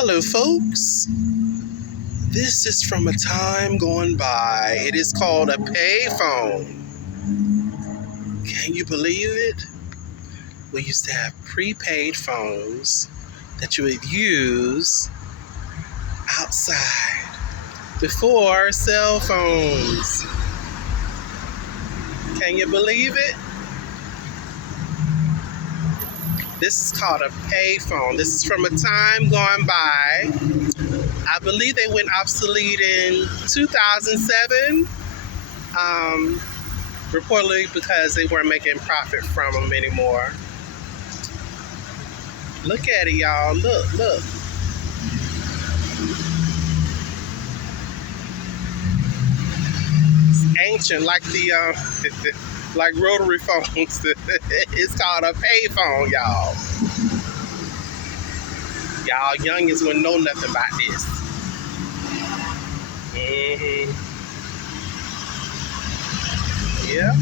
Hello, folks. This is from a time gone by. It is called a payphone. Can you believe it? We used to have prepaid phones that you would use outside before cell phones. Can you believe it? This is called a payphone. This is from a time gone by. I believe they went obsolete in 2007, reportedly because they weren't making profit from them anymore. Look at it, y'all. Look. It's ancient, like the like rotary phones. It's called a payphone, y'all. Y'all youngins wouldn't know nothing about this. Yeah.